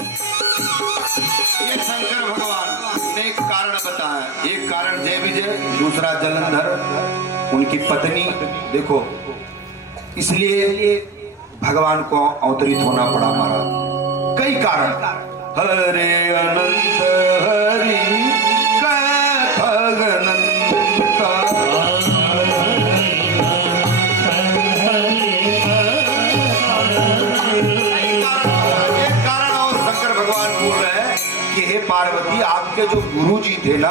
ये शंकर भगवान ने एक कारण बताया। एक कारण जय विजय, दूसरा जलंधर उनकी पत्नी। देखो इसलिए भगवान को अवतरित होना पड़ा महाराज, कई कारण। हरे अनंत हरि पार्वती, आपके जो गुरु जी थे ना,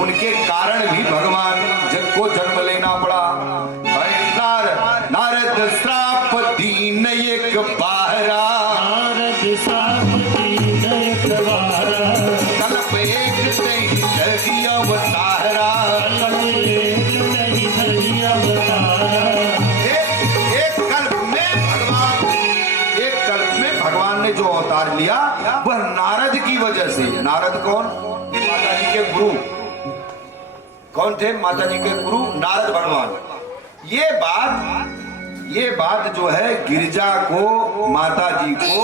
उनके कारण भी भगवान को जन्म लेना पड़ा। नारद श्राप दीन एक बाहरा, कल्प एक दही अवतारा। एक कल्प में भगवान ने जो अवतार लिया वह नारद की वजह से। नारद कौन? माता जी के गुरु। कौन थे माता जी के गुरु? नारद भगवान। ये बात जो है गिरिजा को, माता जी को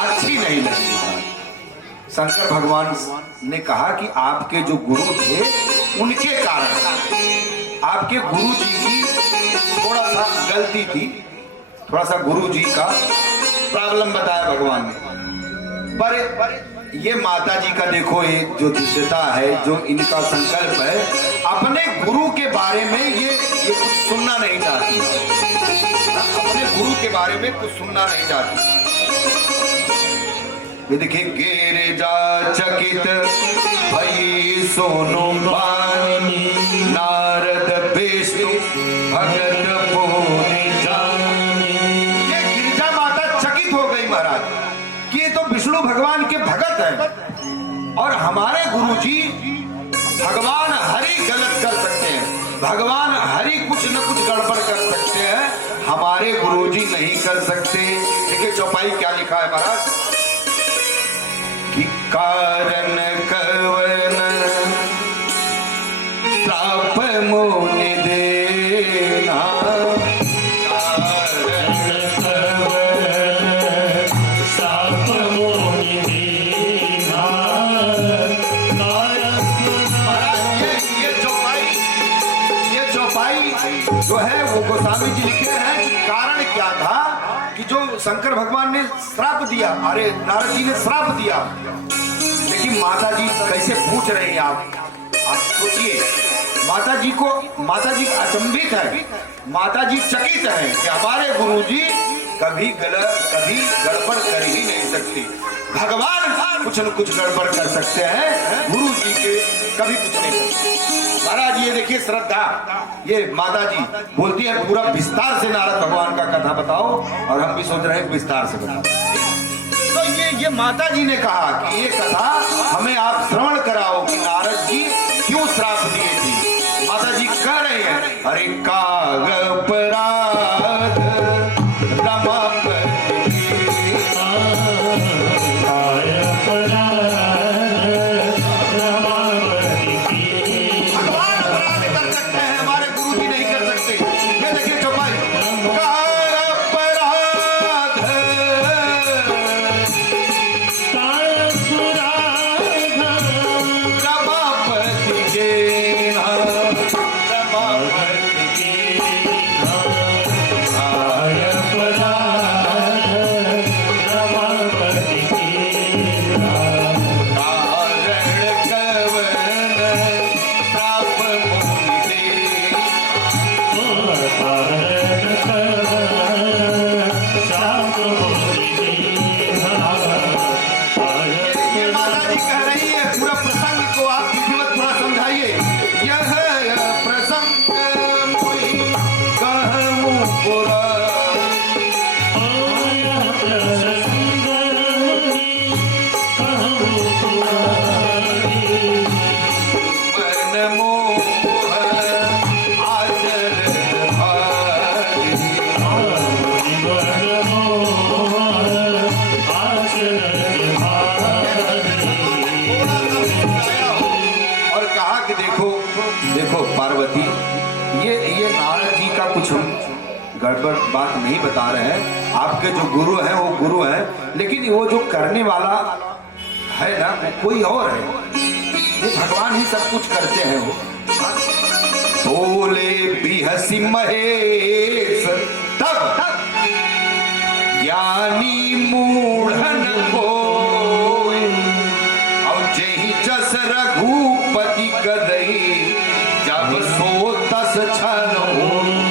अच्छी नहीं लगी। शंकर भगवान ने कहा कि आपके जो गुरु थे उनके कारण, आपके गुरु जी की थोड़ा सा गलती थी, थोड़ा सा गुरु जी का प्रॉब्लम बताया भगवान ने। पर ये माता जी का देखो, ये जो दिव्यता है, जो इनका संकल्प है, अपने गुरु के बारे में ये कुछ सुनना नहीं चाहती, अपने गुरु के बारे में कुछ सुनना नहीं चाहती। ये देखिए, गिरिजा चकित भई सोनो बानी, नारद विष्णु भगत पुनि जानी। ये गिरिजा माता चकित हो गई महाराज कि ये तो विष्णु भगवान के भगत हैं, और हमारे गुरुजी भगवान हरि गलत कर सकते हैं, भगवान हरि कुछ न कुछ गड़बड़ कर सकते हैं, हमारे गुरुजी नहीं कर सकते। देखिए चौपाई क्या लिखा है महाराज कि कारण कवन श्राप मुनि देना, जो है वो गोस्वामी जी लिखे हैं कि कारण क्या था कि जो शंकर भगवान ने श्राप दिया, अरे नारद जी ने श्राप दिया। लेकिन माता जी कैसे पूछ रहे हैं आप सोचिए, माता जी अचंभित है, माता जी चकित है कि हमारे गुरुजी कभी गड़बड़ कर ही नहीं सकते, भगवान कुछ न कुछ गड़बड़ कर सकते हैं, गुरु जी के कभी कुछ नहीं करते। महाराज ये देखिए श्रद्धा, ये माता जी बोलती है पूरा विस्तार से नारद भगवान का कथा बताओ, और हम भी सोच रहे हैं विस्तार से बताओ। तो ये माता जी ने कहा कि ये कथा हमें आप श्रवण कराओ कि नारद जी क्यों श्राप दिए थे। माता जी कह रहे हैं, अरे काग अपराध रमापति, गड़बड़ बात नहीं बता रहे हैं। आपके जो गुरु हैं वो गुरु हैं, लेकिन वो जो करने वाला है ना वो कोई और है। ये भगवान ही सब कुछ करते हैं। वो बोले बिहसी महेश तब ज्ञानी मूढ़न को, और जही जस रघुपति कदई जब सो तस छन हो।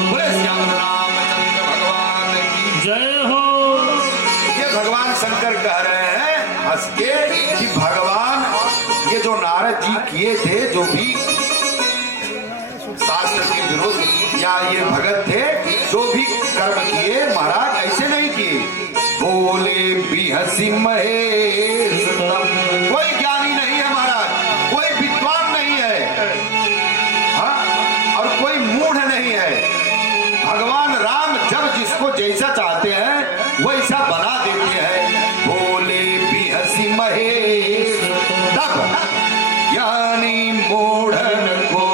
बोले श्याम रामचंद्र भगवान की जय हो। ये भगवान शंकर कह रहे हैं हंस के कि भगवान ये जो नारद जी किए थे, जो भी शास्त्र के विरुद्ध या ये भगत थे, जो भी कर्म किए महाराज ऐसे नहीं किए। बोले बिहसी महेश कोई ज्ञानी नहीं है महाराज, कोई विद्वान नहीं है, हाँ, और कोई मूढ़ नहीं है। भगवान राम जब जिसको जैसा चाहते हैं वैसा बना देते हैं। बोले बिहसी महेश तब ज्ञानी मूढ़न को,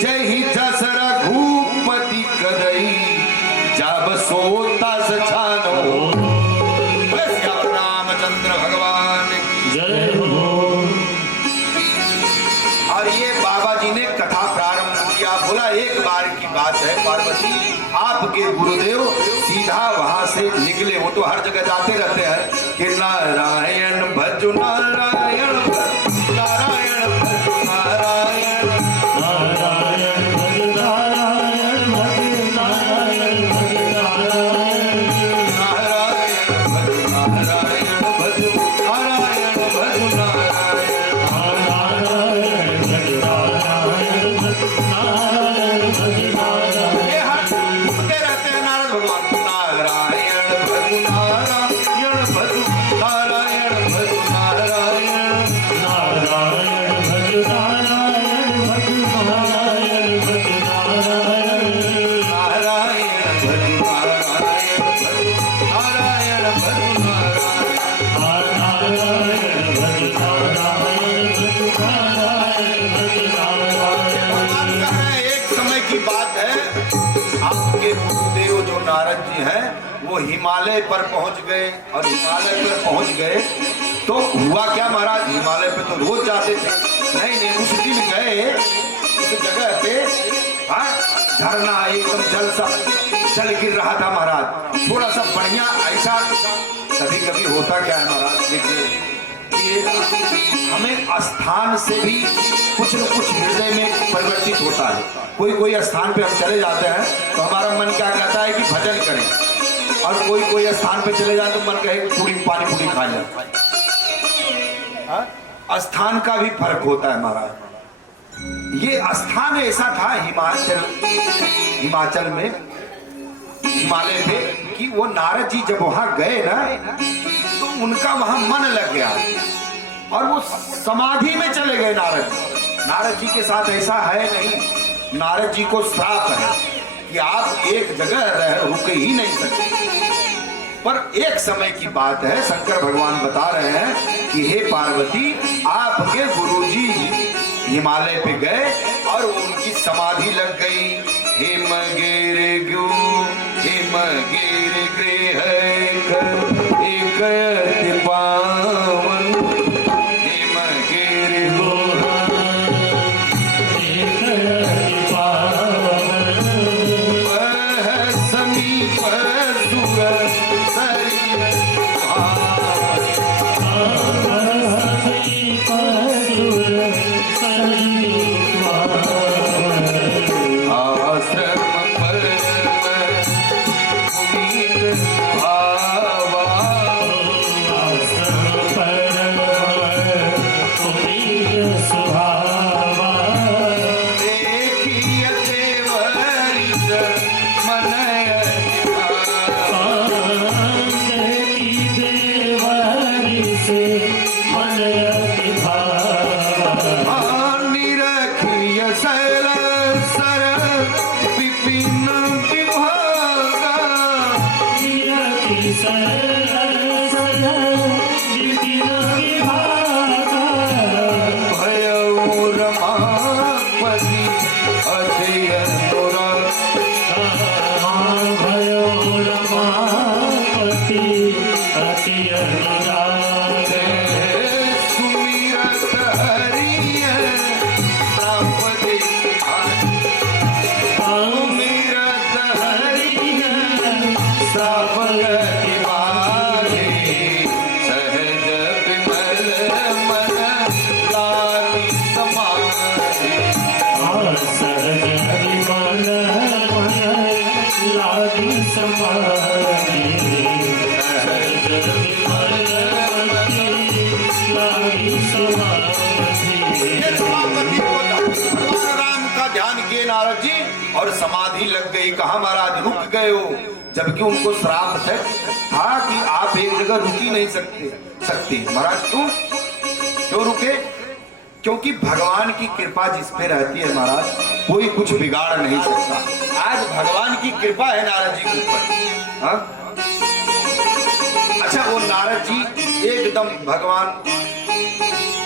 जय जस रघुपति कदई जब सोता सछानो। रामचंद्र भगवान की जय हो। और ये बाबा जी ने कथा प्रारंभ किया। बोला एक बार की बात है पार्वती, आपके गुरुदेव सीधा वहां से निकले। वो तो हर जगह जाते रहते हैं कि नारायण भजो नारायण भजो नारायण भजो नारायण नारायण भज नारायण भज नारायण भज नारायण नारायण भजो नारायण भजो नारायण नारायण भज नारायण भज नारायण भज नारायण। ये हर सुनते रहते हैं नारद भगवान। नारायण भजो नारायण भजो नारायण भजो नारायण नारायण भज नारायण भज नारायण भज नारायण। नारायण भजो नारायण भजो नारायण भजो नारायण। नारायण भज नारायण भज नारायण भज नारायण। भगवान कह रहे हैं एक समय की बात है, आपके गुरुदेव जो नारद जी हैं वो हिमालय पर पहुंच गए। और हिमालय पर पहुंच गए तो हुआ क्या महाराज, हिमालय पे तो रोज जाते थे, नहीं उस दिन गए उस जगह पे, हाँ, झरना एकदम जल सा जल गिर रहा था महाराज, थोड़ा सा बढ़िया ऐसा। कभी कभी होता क्या है महाराज, देखिए कि हमें स्थान से भी कुछ न कुछ हृदय में परिवर्तित होता है। कोई कोई स्थान पे हम चले जाते हैं तो हमारा मन क्या कहता है कि भजन करें, और कोई कोई स्थान पे चले जाते तो मन कहे पूरी पानी पूरी खा जाए। स्थान का भी फर्क होता है महाराज। ये स्थान ऐसा था हिमाचल में, हिमालय पे, कि वो नारद जी जब वहां गए ना तो उनका वहां मन लग गया और वो समाधि में चले गए। नारद जी के साथ ऐसा है नहीं, नारद जी को श्राप है कि आप एक जगह रुक ही नहीं सकते। पर एक समय की बात है, शंकर भगवान बता रहे हैं कि हे पार्वती, आपके गुरुजी हिमालय पे गए और उनकी समाधि लग गई। हिम गिर गो हिम गिर गृह एक पावन, हिम गिर गो समीप सुर सुमिरत हरि श्राप दे सुमिरत हरि श्राप दिवारे सहज विमल मन लागी समाधि सहज विमल मन लागी समाधि सहज विमल मन लागी समाधि। ये समाधि होता भगवान राम का ध्यान किए नारद जी और समाधि लग गई। कहा महाराज रुक गए हो, जबकि उनको श्राप था कि आप एक जगह रुक ही नहीं सकते। महाराज क्यों रुके? क्योंकि भगवान की कृपा जिस पे रहती है महाराज, कोई कुछ बिगाड़ नहीं सकता। आज भगवान की कृपा है नारद जी के ऊपर। हाँ? अच्छा, वो नारद जी एकदम भगवान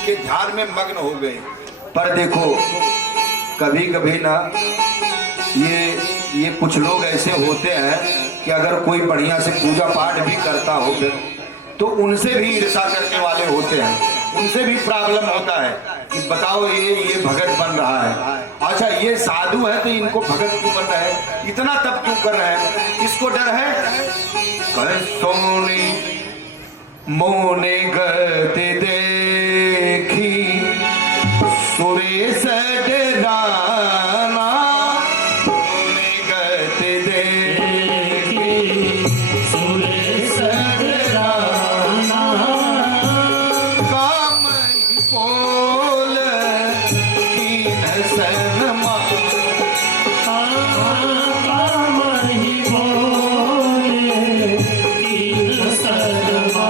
के ध्यान में मग्न हो गए। पर देखो, कभी कभी ना ये कुछ लोग ऐसे होते हैं कि अगर कोई बढ़िया से पूजा पाठ भी करता हो फिर तो उनसे भी ईर्ष्या करने वाले होते हैं, उनसे भी प्रॉब्लम होता है कि बताओ ये भगत बन रहा है। अच्छा, ये साधु है तो इनको भगत क्यों बन रहा है, इतना तप क्यों कर रहे हैं? किसको डर है? कर सोनी मोने गति देखी सुरेश डराना मोने गति देखी सुरेश डराना काम ही बोल कीन सनमा काम ही बोले कीन सरमा।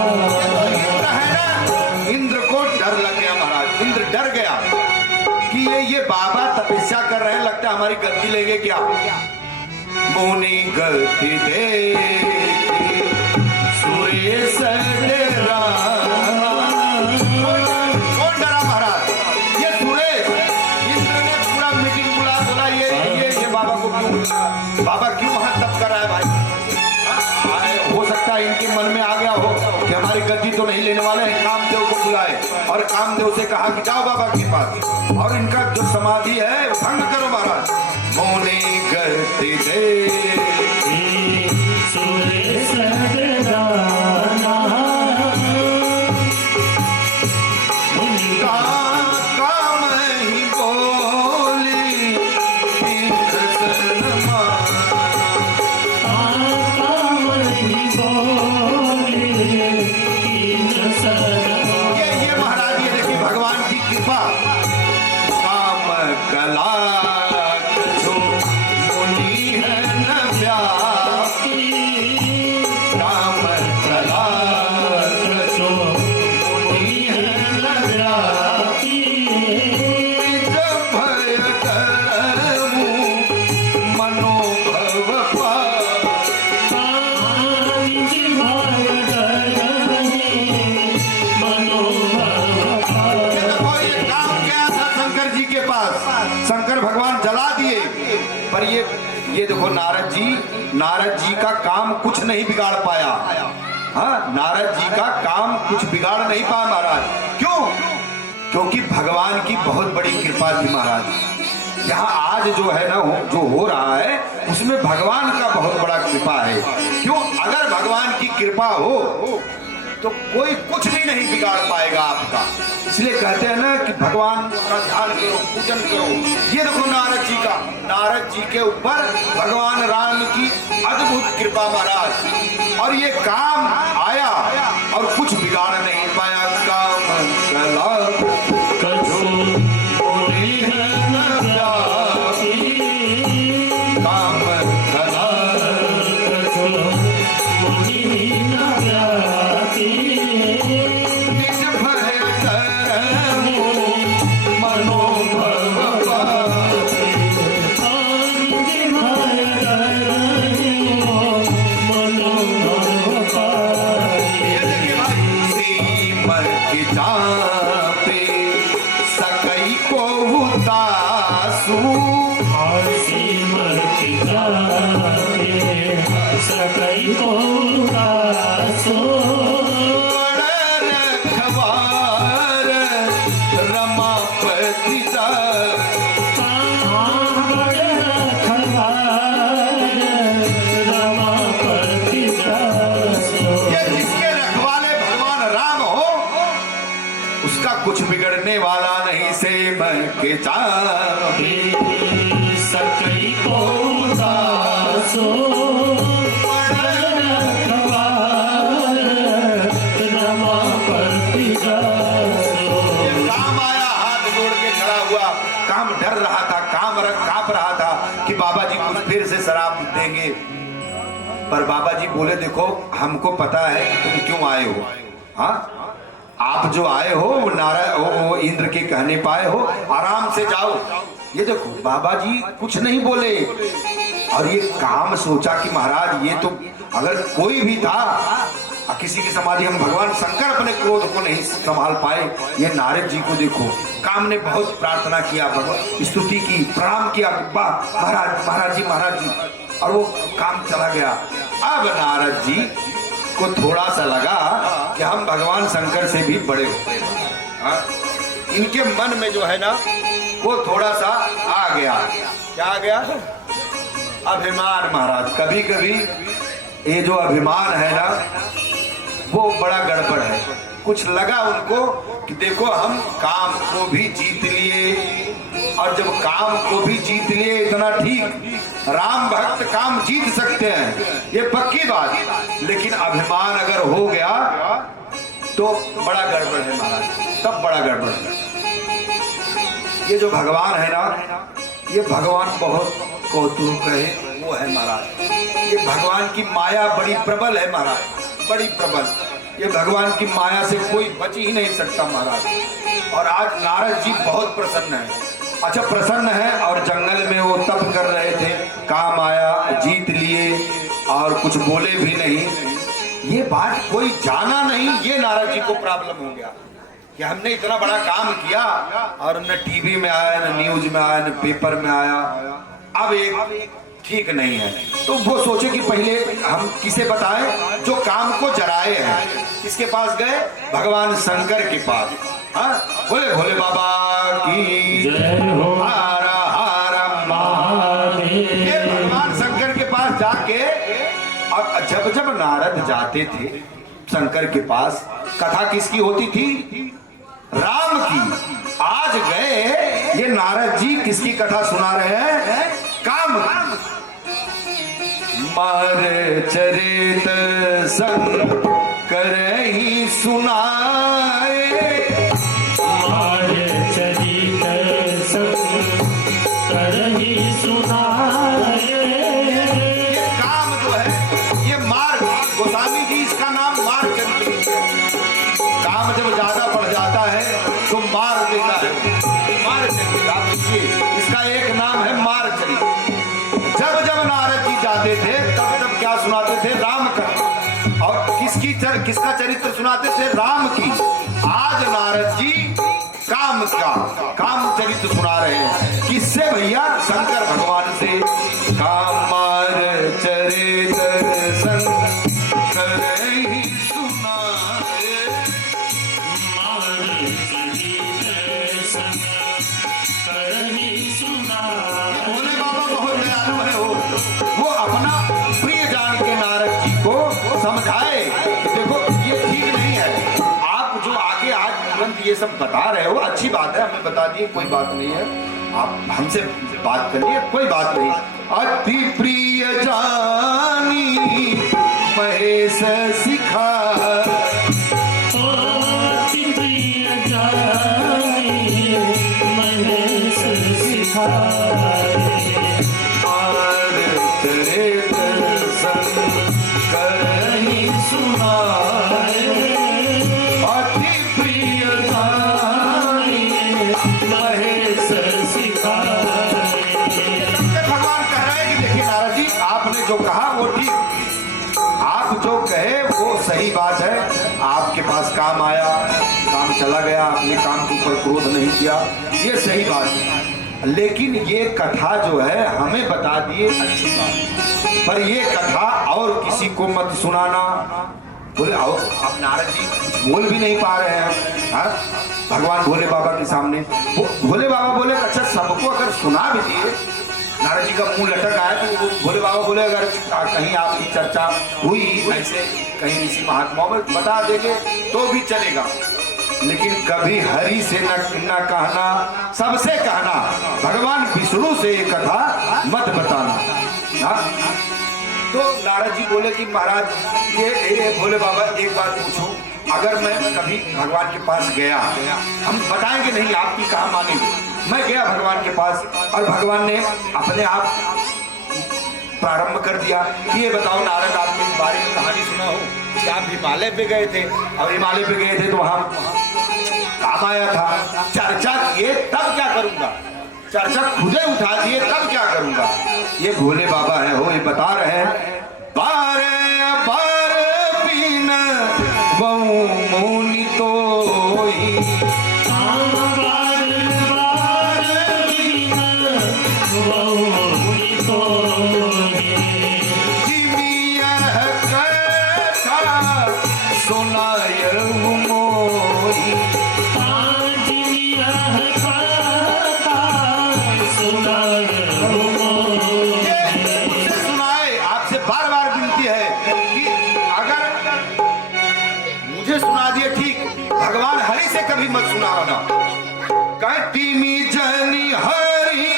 इंद्र को डर लग गया महाराज। इंद्र डर गया कि ये बाबा तपस्या कर रहे हैं, लगता है हमारी गद्दी लेंगे क्या। मोनी गद्दी देखी सुरेश डराना। कौन डरा महाराज? ये सुरेश। इंद्र ने पूरा मीटिंग बुला, बोला ये बाबा को क्यों, बाबा क्यों वहां तप कर रहा है भाई? हो सकता है इनके मन में आ गया हो कि हमारी गद्दी तो नहीं लेने वाले हैं। कामदेव को बुलाए और कामदेव से कहा कि जाओ बाबा के पास और इनका जो समाधि है भंग करो महाराज। मोने गद्दी देखी सुरेश डराना काम ही बोली इंद्र सनमा। काम ही बोले कीन सरमा। ये महाराज, ये देखिए भगवान की कृपा। काम कला जो मुनि है न व्यापी, काम कला जो मुनि है न व्यापी। जब भय करमु मनोभव पास। निज भाव डरहि मनोभव पास। ये देखो, ये काम गया था शंकर जी के पास, शंकर भगवान जला दिए। पर ये देखो नारद जी का काम कुछ नहीं बिगाड़ पाया। हाँ, नारद जी का काम कुछ बिगाड़ नहीं पाया महाराज। क्यों? क्योंकि भगवान की बहुत बड़ी कृपा थी महाराज। यहाँ आज जो है ना जो हो रहा है उसमें भगवान का बहुत बड़ा कृपा है। क्यों? अगर भगवान की कृपा हो तो कोई कुछ भी नहीं बिगाड़ पाएगा आपका। इसलिए कहते हैं ना कि भगवान का ध्यान करो, पूजन करो। ये देखो नारद जी के ऊपर भगवान राम की अद्भुत कृपा महाराज, और ये काम आया और कुछ बिगाड़ नहीं पाया। काम कला कछु मुनि है न व्यापी। काम कला कछु मुनि न व्यापी। निज भय करमु मनोभव पास। निज भय डरहि मनोभव पास। ये देखिए भाई, श्रीमर की चापे सकई को उतासू। सकई को दासो। बड़ कुछ बिगड़ने वाला नहीं से मैं के चाँद सकई को उदासो रमा पर काम आया, हाथ जोड़ के खड़ा हुआ। काम डर रहा था, कांप रहा था कि बाबा जी कुछ फिर से शराब देंगे। पर बाबा जी बोले देखो हमको पता है कि तुम क्यों आए हो। हाँ, आप जो आए हो वो वो इंद्र के कहने पाए हो, आराम से जाओ। ये देखो बाबा जी कुछ नहीं बोले और ये काम सोचा कि महाराज ये तो अगर कोई भी था, किसी की समाधि, हम भगवान शंकर अपने क्रोध को नहीं संभाल पाए। ये नारद जी को देखो, काम ने बहुत प्रार्थना किया, भगवान स्तुति की, प्रणाम किया, महाराज जी, और वो काम चला गया। अब नारद जी को थोड़ा सा लगा कि हम भगवान शंकर से भी बड़े होते हैं। इनके मन में जो है ना वो थोड़ा सा आ गया। क्या आ गया? अभिमान। महाराज कभी कभी ये जो अभिमान है ना वो बड़ा गड़बड़ है। कुछ लगा उनको कि देखो हम काम को भी जीत लिए, और जब काम को भी जीत लिए इतना ठीक, राम भक्त काम जीत सकते हैं, ये पक्की बात, लेकिन अभिमान अगर हो गया तो बड़ा गड़बड़ है महाराज, तब बड़ा गड़बड़ है। ये जो भगवान है ना, ये भगवान बहुत कौतुक है वो है महाराज। ये भगवान की माया बड़ी प्रबल है महाराज, बड़ी प्रबल। ये भगवान की माया से कोई बच ही नहीं सकता महाराज। और आज नारद जी बहुत प्रसन्न है। अच्छा प्रसन्न है, और जंगल में वो तप कर रहे थे, काम आया, जीत लिए और कुछ बोले भी नहीं। ये बात कोई जाना नहीं। ये नारद जी को प्रॉब्लम हो गया कि हमने इतना बड़ा काम किया और न टीवी में आया, न न्यूज में आया, न पेपर में आया। अब एक ठीक नहीं है, तो वो सोचे कि पहले हम किसे बताएं जो काम को जराए हैं। किसके पास गए? भगवान शंकर के पास। हाँ, बोले भोले बाबा की जय हो। हर हर महादेव। ये भगवान शंकर के पास जाके, और जब जब नारद जाते थे शंकर के पास, कथा किसकी होती थी? राम की। आज गए ये नारद जी किसकी कथा सुना रहे हैं? काम। मार चरित संग करहि सुनाए, मारे चरित संग करहि सुनाए। ये काम जो है ये मार, गोस्वामी जी इसका नाम मार चरित। काम जब ज्यादा बढ़ जाता है तो मार देता है, मार चरित। आप देखिए इसका एक नाम है मार चरित। जब जब नारद जी जाते थे तब तब क्या सुनाते थे? राम कथा। और किसका चरित्र सुनाते थे? राम की। आज नारद जी काम चरित्र सुना रहे हैं। किससे भैया? शंकर भगवान से। कामार चरित संग करहि सुनाए, मारे चरित संग करहि सुनाए। भोले बाबा बहुत दयालु है। वो अपना प्रिय जान के नारद जी को समझाए, देखो ये ठीक नहीं है। आप जो आगे आज तुरंत ये सब बता रहे हो अच्छी बात है, हमें बता दिए, कोई बात नहीं है। आप हमसे बात करिए, कोई बात नहीं। अति प्रिय जानी महेश सिखा, अति प्रिय जानी महेश सिखाए। चरित संग करहि सुनाए, अति प्रिय जानी महेश सिखाए। भगवान कह रहे हैं कि देखिए नारद जी आपने जो कहा वो ठीक, आप जो कहे वो सही बात है। आपके पास काम आया, काम चला गया, आपने काम के ऊपर क्रोध नहीं किया, ये सही बात है। लेकिन ये कथा जो है हमें बता दिए, अच्छी बात, पर ये कथा और किसी को मत सुनाना। बोले आओ, आप नारद जी बोल भी नहीं पा रहे हैं। हाँ? भगवान भोले बाबा के सामने भोले बाबा बोले अच्छा सबको अगर सुना भी दिए, नारद जी का मुंह लटक आया तो भोले बाबा बोले अगर कहीं आपकी चर्चा हुई ऐसे कहीं किसी महात्माओं में बता देंगे तो भी चलेगा। लेकिन कभी हरि से न कहना, सबसे कहना, भगवान विष्णु से ये कथा मत बताना। हाँ? तो नारद जी बोले कि महाराज ये भोले बाबा एक बात पूछो, अगर मैं कभी भगवान के पास गया, हम बताएंगे नहीं, आपकी कहा मानेंगे, मैं गया भगवान के पास और भगवान ने अपने आप प्रारंभ कर दिया। ये बताओ नारद, आपके बारे में कहानी सुना हो कि आप हिमालय पे गए थे और हिमालय पे गए थे तो वहां काम आया था, चर्चा किए तब क्या करूंगा, चर्चा खुदे उठा दिए तब क्या करूंगा। ये भोले बाबा है हो, ये बता रहे हैं, बारे बार बीन बहु मुनि तोई, कभी मत सुनाना। कहती जनी हरी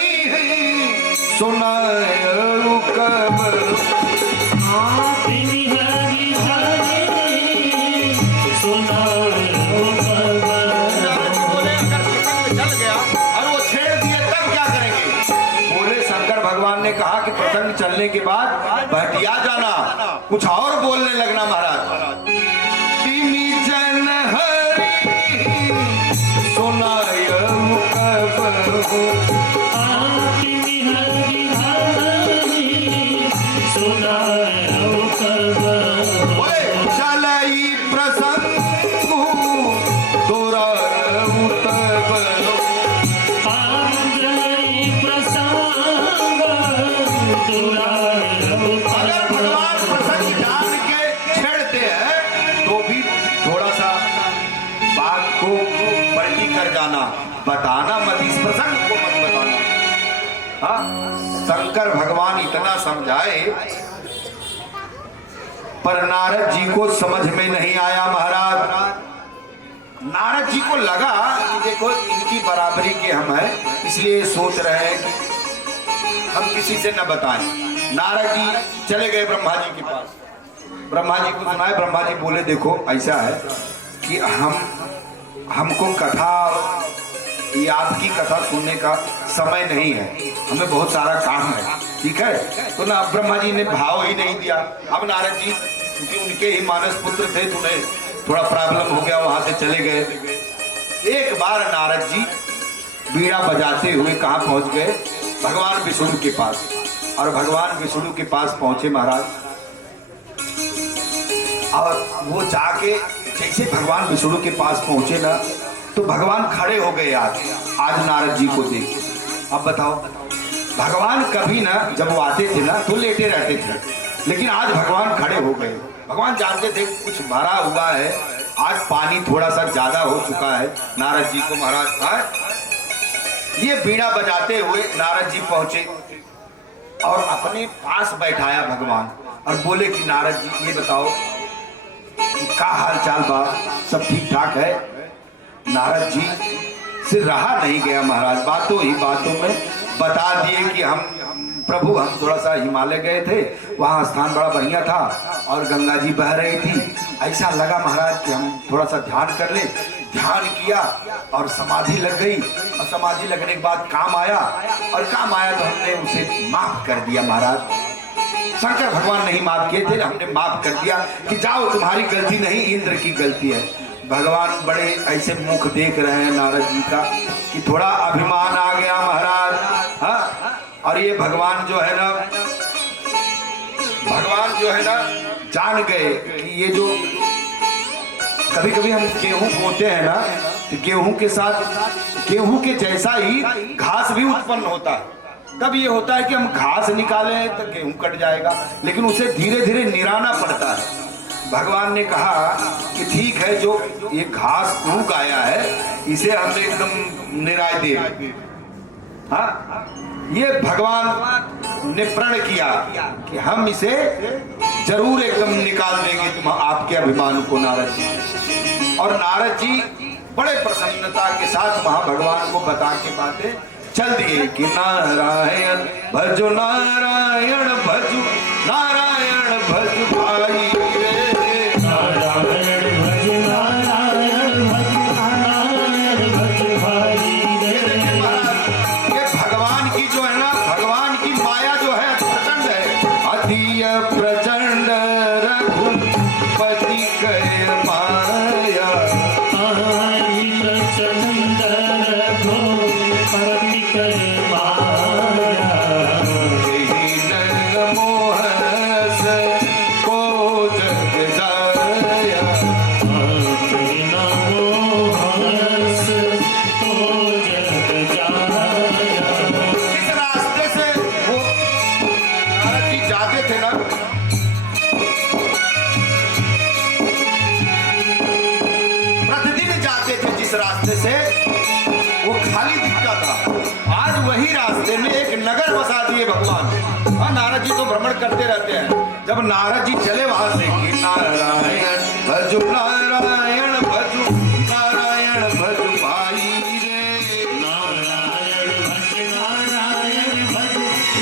सुनायो कब, बोले अगर प्रसंग चल गया और वो छेड़ दिए तब क्या करेंगे। बोले शंकर भगवान ने कहा कि प्रसंग चलने के बाद बहटिया जाना, कुछ और बोलने लगना महाराज। जन चलई प्रसंग तोरा अगर भगवान प्रसंग जान के छेड़ते हैं तो भी थोड़ा सा बात को पलटी कर जाना, बताना मत, इस प्रसंग को मत बताना। हाँ? शंकर भगवान इतना समझाए पर नारद जी को समझ में नहीं आया महाराज। नारद जी को लगा कि देखो इनकी बराबरी के हम हैं, इसलिए सोच रहे हैं कि हम किसी से न बताएं। नारद जी चले गए ब्रह्मा जी के पास, ब्रह्मा जी को सुनाए। ब्रह्मा जी बोले देखो ऐसा है कि हमको कथा, ये आपकी कथा सुनने का समय नहीं है, हमें बहुत सारा काम है, ठीक है। तो ना ब्रह्मा जी ने भाव ही नहीं दिया। अब नारद जी क्योंकि उनके ही मानस पुत्र थे तो उन्हें थोड़ा प्रॉब्लम हो गया, वहां से चले गए। एक बार नारद जी बीड़ा बजाते हुए कहाँ पहुंच गए, भगवान विष्णु के पास। और भगवान विष्णु के पास पहुंचे महाराज, और वो जाके जैसे भगवान विष्णु के पास पहुंचे ना तो भगवान खड़े हो गए। आज नारद जी को देख, अब बताओ, भगवान कभी ना जब वो आते थे ना तो लेटे रहते थे, लेकिन आज भगवान खड़े हो गए। भगवान जानते थे कुछ भरा हुआ है, आज पानी थोड़ा सा ज्यादा हो चुका है नारद जी को महाराज। ये बीड़ा बजाते हुए नारद जी पहुंचे और अपने पास बैठाया भगवान और बोले कि नारद जी ये बताओ कि क्या हाल चाल बा, सब ठीक ठाक है। नारद जी से रहा नहीं गया महाराज, बातों ही बातों में बता दिए कि हम प्रभु हम थोड़ा सा हिमालय गए थे, वहाँ स्थान बड़ा बढ़िया था और गंगा जी बह रही थी, ऐसा लगा महाराज कि हम थोड़ा सा ध्यान कर ले। ध्यान किया और समाधि लग गई, और समाधि लगने के बाद काम आया, और काम आया तो हमने उसे माफ कर दिया महाराज। शंकर भगवान नहीं माफ किए थे, हमने माफ कर दिया कि जाओ तुम्हारी गलती नहीं, इंद्र की गलती है। भगवान बड़े ऐसे मुख देख रहे हैं नारद जी का कि थोड़ा अभिमान आ गया महाराज। हाँ? और ये भगवान जो है ना जान गए कि ये जो कभी कभी हम गेहूं बोते हैं ना तो गेहूं के साथ गेहूं के जैसा ही घास भी उत्पन्न होता है। तब ये होता है कि हम घास निकालें तो गेहूं कट जाएगा, लेकिन उसे धीरे धीरे निराना पड़ता है। भगवान ने कहा कि ठीक है, जो ये घास उग आया है इसे हमने एकदम निराय दे। हाँ? ये भगवान ने प्रण किया कि हम इसे जरूर एकदम निकाल देंगे तुम आपके अभिमान को नारद जी। और नारद जी बड़े प्रसन्नता के साथ वहां भगवान को बता के बातें चल दिए कि नारायण भजो नारायण भजो नारायण भजो भाई रे नारायण भज नारायण भज नारायण भज भाई रे। ये भगवान की जो है ना, भगवान की माया जो है प्रचंड है, अति प्रचंड रघुपति कय माया। आई प्रचंड रघुपति कय माया। यही नर मोह से को जग जाया। बिना मोहस तो जग जाया। किस रास्ते से वो नारद जी जाते थे ना, प्रतिदिन जाते थे जिस रास्ते से, वो खाली दिखता था। आज वही रास्ते में एक नगर बसा दिए भगवान। और नारद जी तो भ्रमण करते रहते हैं। जब नारद जी चले वहां से कि नारायण भजो नारायण भजो नारायण भजो भाई रे नारायण भज नारायण भज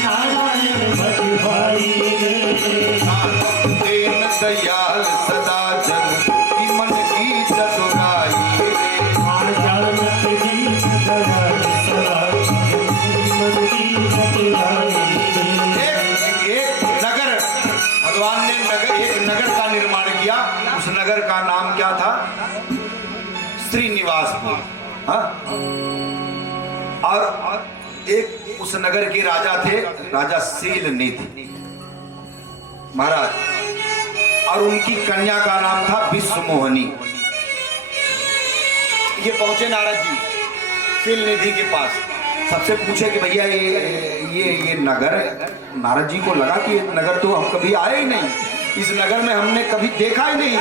नारायण भज भाई रे। दीन दयाल सदा जन की मन की चतुराई रे। जानत जी दयाल सदा मन की चतुराई रे। एक नगर भगवान ने एक नगर का निर्माण किया। उस नगर का नाम क्या था? श्रीनिवासपुर। हाँ? और एक उस नगर के राजा थे, राजा शीलनिधि महाराज, और उनकी कन्या का नाम था विश्वमोहनी। ये पहुंचे नारद जी शीलनिधि के पास। सबसे पूछे कि भैया ये नगर, नारद जी को लगा कि ये नगर तो हम कभी आए ही नहीं, इस नगर में हमने कभी देखा ही नहीं।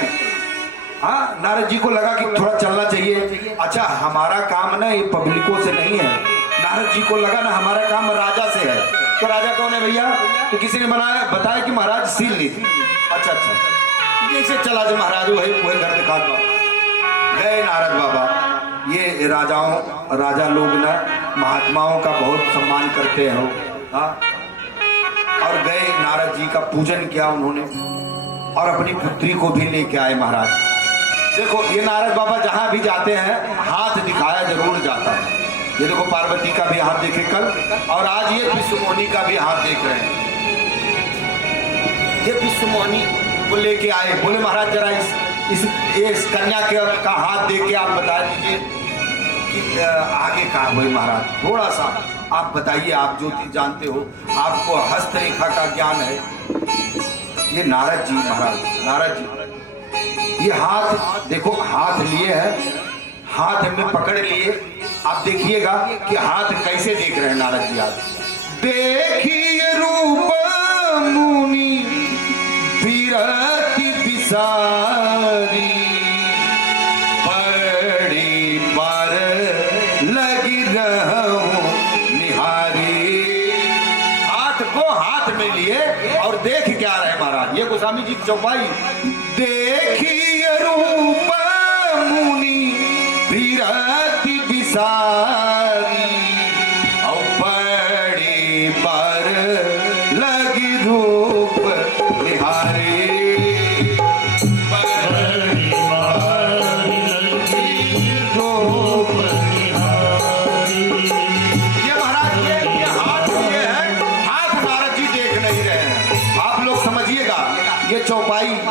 हाँ, नारद जी को लगा कि थोड़ा चलना चाहिए। अच्छा, हमारा काम ना ये पब्लिकों से नहीं है। नारद जी को लगा ना हमारा काम राजा से है। तो राजा कौन है भैया? तो किसी ने बताया कि महाराज शीलनिधि। अच्छा अच्छा, जैसे चला जो महाराज वही घर दिखा दो। गए नारद बाबा। ये राजा लोग ना महात्माओं का बहुत सम्मान करते हैं। हाँ, और गए नारद जी का पूजन किया उन्होंने, और अपनी पुत्री को भी लेके आए महाराज। देखो, ये नारद बाबा जहां भी जाते हैं हाथ दिखाया जरूर जाता है। ये देखो, पार्वती का भी हाथ देखे कल, और आज ये विश्वमोहनी का भी हाथ देख रहे हैं। ये विश्वमोहनी को लेके आए, बोले महाराज जरा इस कन्या का हाथ देख के आप बता दीजिए कि आगे कहाँ हुई महाराज। थोड़ा सा आप बताइए, आप ज्योतिष जानते हो, आपको हस्तरेखा का ज्ञान है। ये नारद जी महाराज, नारद जी ये हाथ देखो, हाथ लिए है, हाथ में पकड़ लिए। आप देखिएगा कि हाथ कैसे देख रहे हैं नारद जी। हाथ देखिए रूप मुनि विरति विसारी, बड़ी पर लगी रहूं निहारी। हाथ को हाथ में लिए और देख क्या रहे महाराज। ये गोस्वामी जी की चौपाई। देखिए रूप मुनि विरति विसारी, और बड़ी पर लगी रूप निहारी।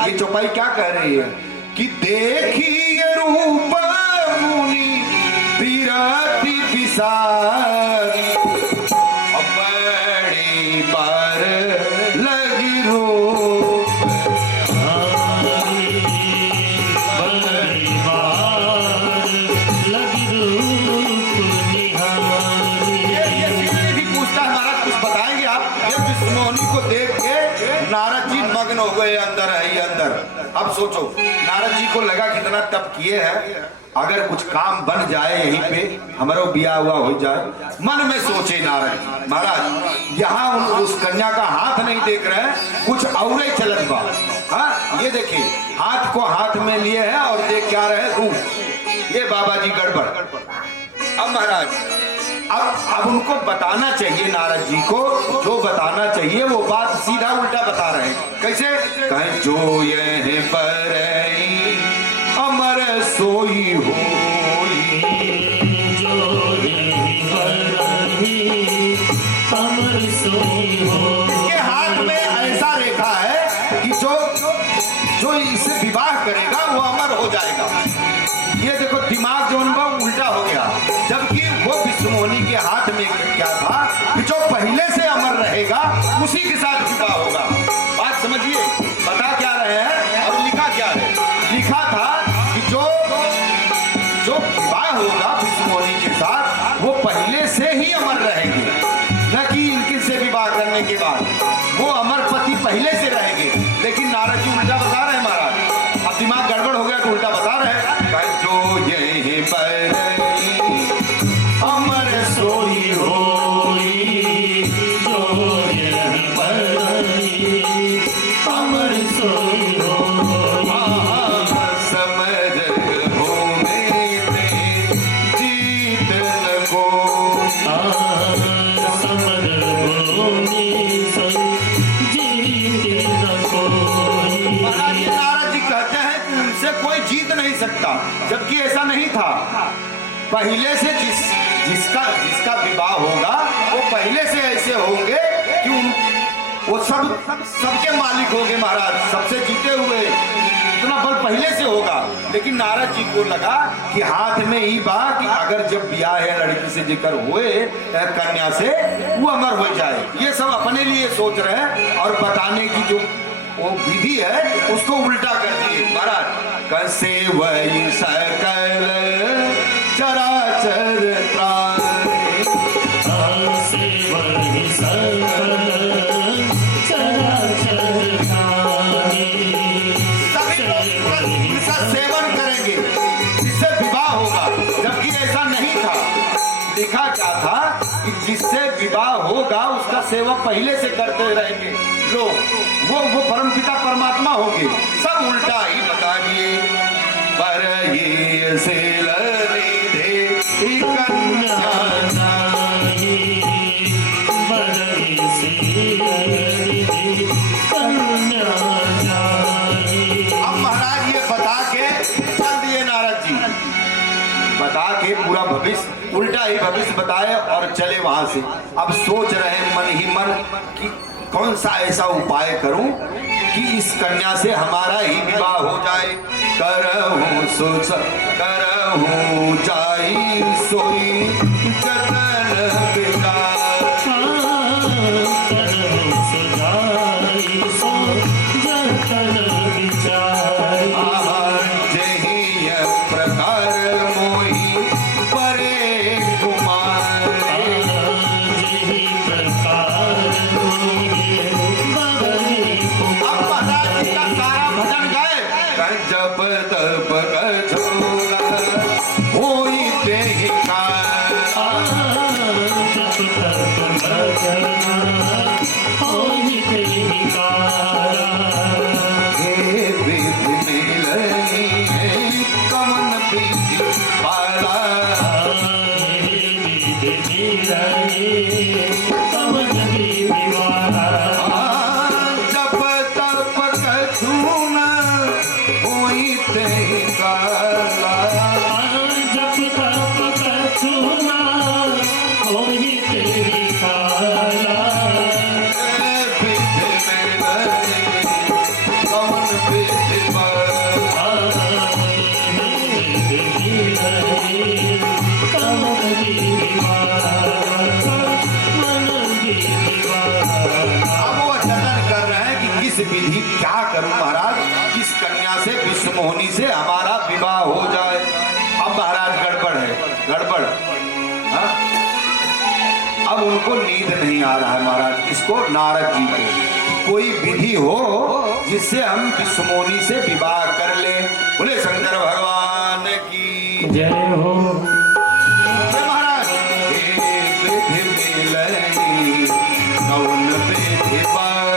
ये चौपाई क्या कह रही है कि देखिए रूप मुनि विरति विसारी, बड़ी पर लगी रूप। ये भी पूछता है महाराज, कुछ बताएंगे आप? ये विश्वमोहनी को देख के नारद जी मग्न हो गए अंदर है ये अंदर। अब सोचो, नारद जी को लगा कितना तप किए हैं, अगर कुछ काम बन जाए यहीं पे, हमारा बिया हुआ हो जाए। मन में सोचे नारद महाराज, यहाँ उस कन्या का हाथ नहीं देख रहे हैं, कुछ और ही चलत बा। हाँ, ये देखिए, हाथ को हाथ में लिए हैं और देख क्या रहे रूप। ये बाबा जी गड़बड़। अब महाराज अब उनको बताना चाहिए, नारद जी को जो बताना चाहिए वो बात सीधा उल्टा बता रहे हैं। कैसे कहें, जो ये पर अमर सोई होई, इसके हाथ में ऐसा रेखा है कि जो इससे विवाह करेगा वो अमर हो जाएगा। ये देखो दिमाग जो उनका उल्टा हो गया, जबकि वो विष्णुमोनी के हाथ में क्या था कि जो पहले से अमर रहेगा उसी के साथ विवाह होगा। बात समझिए, बता क्या रहे हैं और लिखा क्या है। लिखा था कि जो विवाह होगा विष्णुमोनी के साथ वो पहले से ही अमर रहेंगे, न कि इनके से विवाह करने के बाद वो अमर पति पहले से रहेंगे। लेकिन नारद जी उल्टा बता रहे हैं महाराज। अब दिमाग गड़बड़ हो गया तो उल्टा बता रहे हैं, जो ये पर अमर सोई होई, जो ये पर अमर सोई होई, समझ हो मेरे जीत न को, समझ होनी जीत न कोई। महाराज नारद जी कहते हैं कि उनसे कोई जीत नहीं सकता, जबकि ऐसा नहीं था। पहले से जिसका विवाह होगा वो पहले से ऐसे होंगे कि वो सबके मालिक होंगे महाराज, सबसे जीते हुए, इतना बल पहले से होगा। लेकिन नारद जी को लगा कि हाथ में ही बा कि अगर जब ब्याह है लड़की से जिक्र हुए कन्या से वो अमर हो जाए। ये सब अपने लिए सोच रहे हैं और बताने की जो वो विधि है उसको उल्टा कर दिए महाराज। कैसे वही सकल चराचर प्राण, से वही सकल चराचर प्राणी, सभी लोग इसका सेवन करेंगे, इससे विवाह होगा, जबकि ऐसा नहीं था। लिखा क्या था कि जिससे विवाह होगा उसका सेवा पहले से करते रहेंगे लोग, वो परमपिता परमात्मा होंगे। सब उल्टा ही बता दिए। पर ये से लरिधे कन्या जाई, बरई से कन्या जाई। अब महाराज ये बता के चल दिए नारद जी, बता के पूरा भविष्य उल्टा ही भविष्य बताए और चले वहां से। अब सोच रहे मन ही मन कि कौन सा ऐसा उपाय करूं कि इस कन्या से हमारा ही विवाह हो जाए। करहूं सोच करहूं जाई सोई जतन विचार, करहूं सुजाई सो जतन विचार। जही प्रकार मोही परे कुमार, जिहि प्रकार मोहि बरे अब महाराज जी का सारा भजन गाए। जब तब कछोला होई तेहि कार, जप तप भजना होहि तेहि कार। हे विधि मिलई है कमन प्रीति पाला, जब तब कछून होई तेहि काला, कमन प्रीति पाला। अब वो जतन कर रहे हैं कि किस विधि क्या करूं महाराज, किस कन्या से विष्णुमोहिनी से हमारा विवाह हो जाए। अब महाराज गड़बड़ है, गड़बड़। हाँ? अब उनको नींद नहीं आ रहा है महाराज, किसको, नारद जी को। कोई विधि हो जिससे हम विष्णुमोहिनी से विवाह कर ले। बोले शंकर भगवान की जय हो। जय महाराज। एक विधि मिलई कौन विधि पार,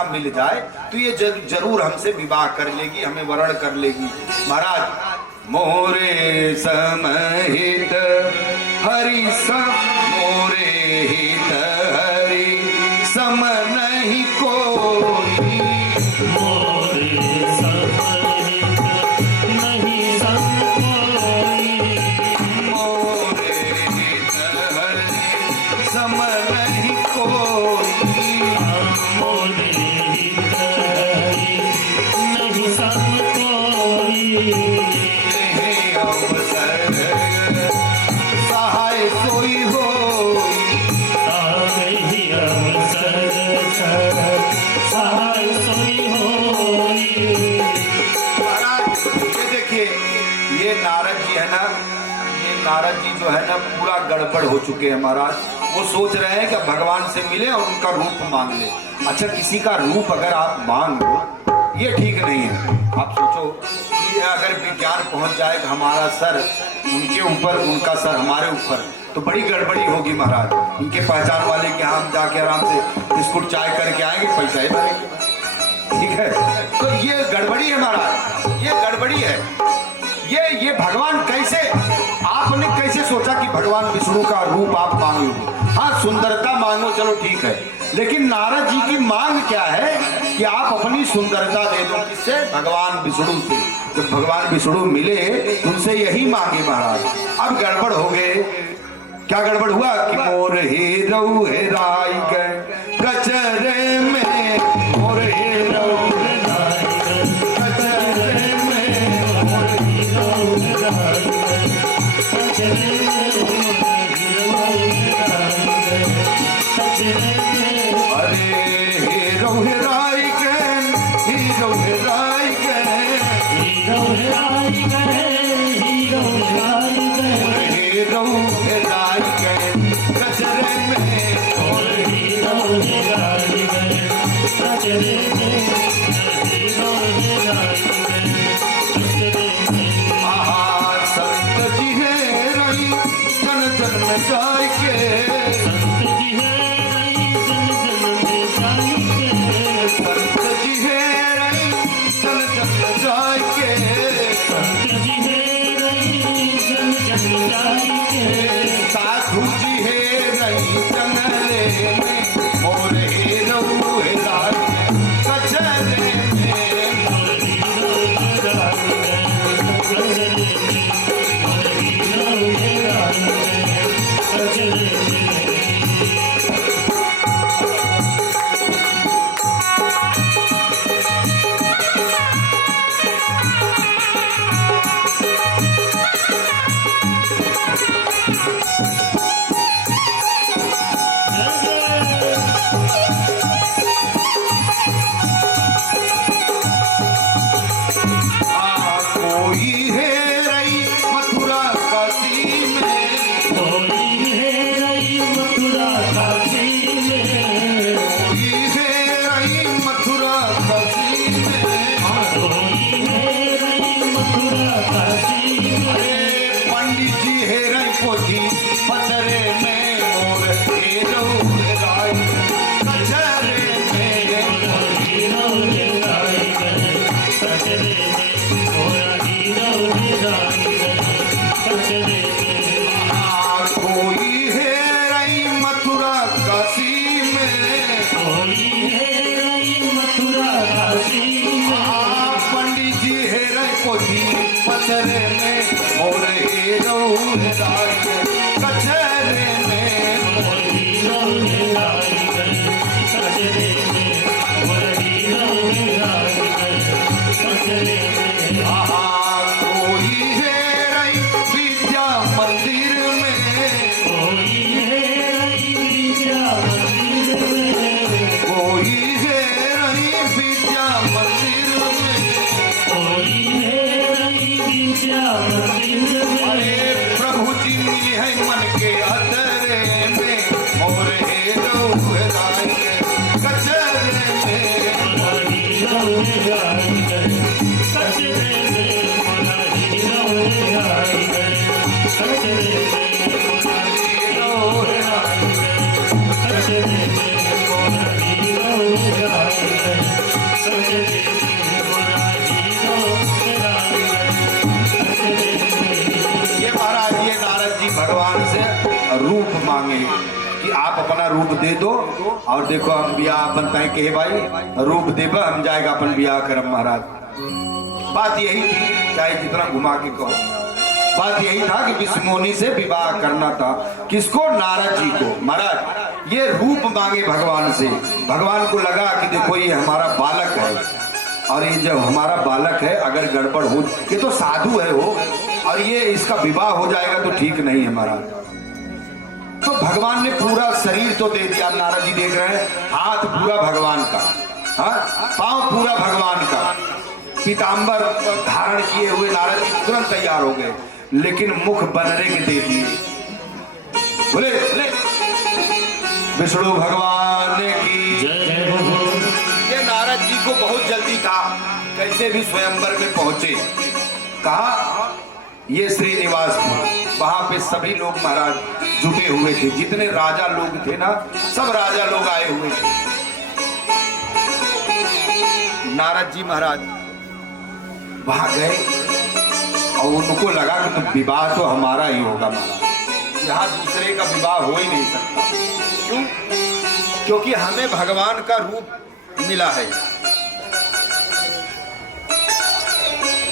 मौका मिल जाए तो ये जरूर हमसे विवाह कर लेगी, हमें वरण कर लेगी। महाराज, मोरे समहित हरि सम, मोरे हित हरि सम नहीं कोई, मोरे समहित नहीं सम कोई, मोरे हित हरि सम नहीं कोई, मोरे हित हरि नहीं सम कोई, हे अवसर सहाय सोई होई, ताहि अवसर सहाय सोई होई। महाराज ये देखिए, ये नारद जी है ना, ये नारद जी जो है ना पूरा गड़बड़ हो चुके हैं महाराज। वो सोच रहे हैं कि भगवान से मिले और उनका रूप मांग ले। अच्छा, किसी का रूप अगर आप मांग लो ये ठीक नहीं है। आप सोचो कि अगर विज्ञान पहुंच जाए कि हमारा सर उनके ऊपर, उनका सर हमारे ऊपर, तो बड़ी गड़बड़ी होगी महाराज। इनके पहचान वाले के यहाँ हम जाके आराम से बिस्कुट चाय करके आएंगे, पैसा ही भरेंगे, ठीक है। तो ये गड़बड़ी है महाराज, ये गड़बड़ी है। ये भगवान कैसे, आपने कैसे सोचा कि भगवान विष्णु का रूप आप मांग लो? हाँ, सुंदरता मांगो, चलो ठीक है, लेकिन नारद जी की मांग क्या है कि आप अपनी सुंदरता दे दो। किससे? भगवान विष्णु से। जब भगवान विष्णु मिले उनसे यही मांगे महाराज। अब गड़बड़ हो गए। क्या गड़बड़ हुआ कि मोर हीरो हेराई गए कचरे में, मोर हीरो हेराई गए कचरे में, मोर हीरो हेराई गए कचरे में, अरे हीरो हेराई गए, हीरो हेराई गए, हीरो हेराई गए, हीरो हेराई गए, हीरो हेराई गए कचरे में, और हीरो हेराई गए कचरे में, हीरो हेराई गए कचरे में। आहा संत जी है रही जन जन में जाय के, संत जी है जन जन में जाई के, संत जी है रही जन जन में जाय के, संत जी है जन जन में जाई के, साधु जी है रही जंगले में, मोर हीरो हेराई गए कचरे में, और हीरो हेराई गए कचरे में, और हीरो हेराई गए कचरे में। कोई है रही मथुरा काशी में, कोई है रही मथुरा काशी में, कोई है रही मथुरा काशी में, कोई है रही मथुरा काशी में, अरे पंडित जी है रही पोथी पतरे में, मोर हीरो हेराई कचरे में, और हीरो हेराई गए कचरे में, और हीरो हेराई गए कचरे में। कोई है रही मथुरा काशी में, कोई है रही मथुरा काशी में, पंडित जी है रही पोथी पतरे में, मोर हीरो हेराई कचरे में, और हीरो हेराई गए कचरे में, और हीरो हेराई गए कचरे में। आहा कोई है रही विद्या मंदिर में, कोई है रही विद्या मंदिर में, कोई है रही विद्या मंदिर में, कोई है रही विद्या मंदिर में, अरे प्रभु जी मांगे कि आप अपना रूप दे दो और देखो हम ब्याह अपन तय कहे भाई रूप देबा हम जाएगा अपन ब्याह करम महाराज। बात यही थी, चाहे जितना घुमा के कहो, बात यही था कि विष्णुमुनि से विवाह करना था। किसको? नारद जी को। महाराज ये रूप मांगे भगवान से। भगवान को लगा कि देखो ये हमारा बालक है और ये जब हमारा बालक है अगर गड़बड़ हो, ये तो साधु है वो, और ये इसका विवाह हो जाएगा तो ठीक नहीं है महाराज। तो भगवान ने पूरा शरीर तो दे दिया। नारद जी देख रहे हैं हाथ पूरा भगवान का, हाँ पांव पूरा भगवान का, पीतांबर धारण किए हुए नारद जी तुरंत तैयार हो गए, लेकिन मुख बनरे के दे दिए। बोले विष्णु भगवान की जय हो। ये नारद जी को बहुत जल्दी था, कैसे भी स्वयंवर में पहुंचे। कहा ये श्रीनिवास थी, वहां पे सभी लोग महाराज जुटे हुए थे, जितने राजा लोग थे ना सब राजा लोग आए हुए थे। नारद जी महाराज वहां गए और उनको लगा कि तो विवाह तो हमारा ही होगा महाराज, यहाँ दूसरे का विवाह हो ही नहीं सकता। क्यों? क्योंकि हमें भगवान का रूप मिला है।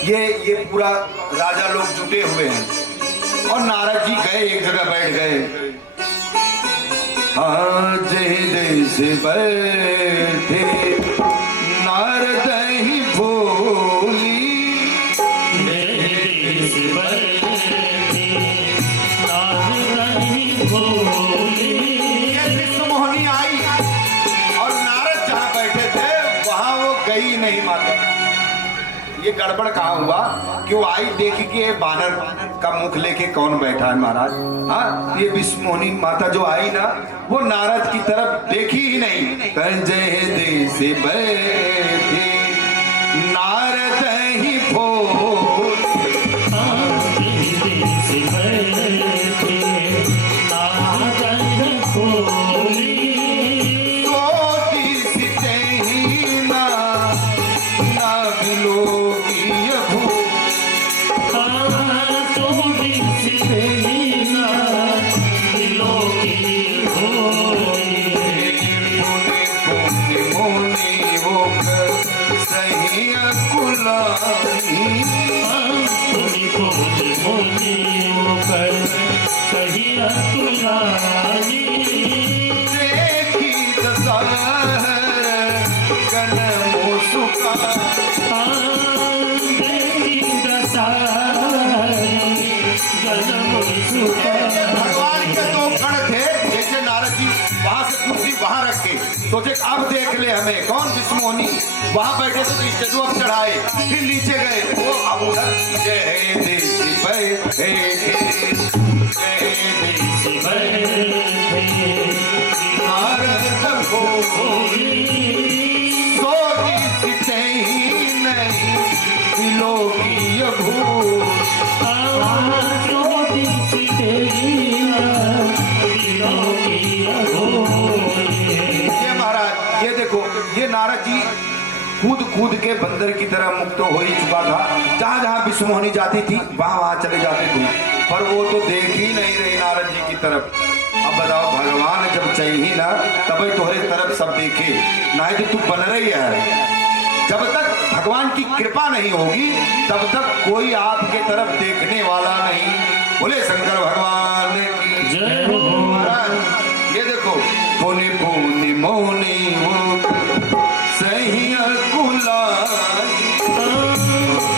ये पूरा राजा लोग जुटे हुए हैं और नारद जी गए एक जगह बैठ गए। आज देश बैठे नारद ही बोली, देश बैठे नारद ही बोली। ये विष्णुमुनि आई और नारद जहाँ बैठे थे वहां वो गई नहीं माता। ये गड़बड़ कहाँ हुआ कि वो आई देखी कि ये बानर का मुख लेके कौन बैठा है महाराज। हाँ ये विष्णुमुनि माता जो आई ना वो नारद की तरफ देखी ही नहीं। कर जय देश बैठे नारद ही बोल, देश बैठे नारद ही बोली। भगवान के दो गण थे, जैसे नारद जी वहां से कुर्सी वहां रख के सोचे अब देख ले हमें कौन। विष्णुमुनि वहां बैठे तो स्टेजों पर चढ़ाए, फिर नीचे गए वो अब उधर जय देश बैठे नारद को नारद जी कूद कूद के बंदर की तरह मुक्त हो ही चुका था। जहां जहां विष्णुमुनि जाती थी वहां वहां चले जाते थे, पर वो तो देख ही नहीं रही नारद जी की तरफ। अब बताओ भगवान जब चाहिए ना तभी तुम्हारे तरफ सब देखे, नहीं तो तू बन रही है। जब तक भगवान की कृपा नहीं होगी तब तक कोई आपके तरफ देखने वाला नहीं। बोले शंकर भगवान की जय हो। महाराज ये देखो पुनि पुनि मोनी वो सही कुलाई,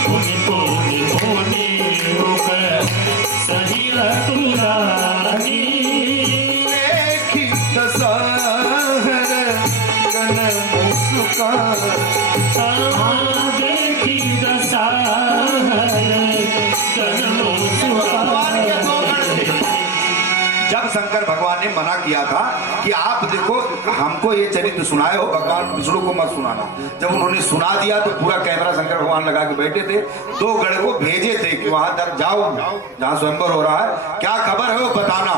पुनि पुनि मोनी होकर सही कुलाई। देखी दशहर कन मुस्का, देखी दशहर कन मुस्का। जब शंकर भगवान ने मना किया था कि आप देखो हमको ये चरित्र सुनाए हो, भगवान विष्णु को मत सुनाना, जब उन्होंने सुना दिया तो पूरा कैमरा शंकर भगवान लगा के बैठे थे। दो गढ़ को भेजे थे कि वहां तक जाओ जहां स्वयंवर हो रहा है, क्या खबर है वो बताना।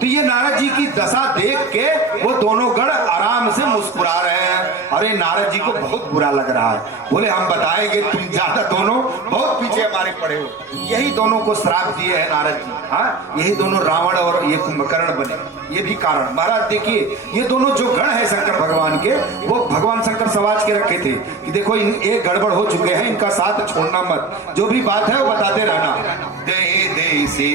तो ये नारद जी की दशा देख के वो दोनों गढ़ आराम से मुस्कुरा रहे हैं। अरे नारद जी को बहुत बुरा लग रहा है। बोले हम बताएंगे, तुम ज्यादा दोनों बहुत पीछे हमारे पड़े हो। यही दोनों को श्राप दिए हैं नारद जी। हाँ, यही दोनों रावण और ये कुंभकर्ण बने, ये भी कारण। महाराज देखिए, ये दोनों जो गण है शंकर भगवान के, वो भगवान शंकर समाज के रखे थे कि देखो ये गड़बड़ हो चुके हैं, इनका साथ छोड़ना मत, जो भी बात है वो बताते रहना। दे दे से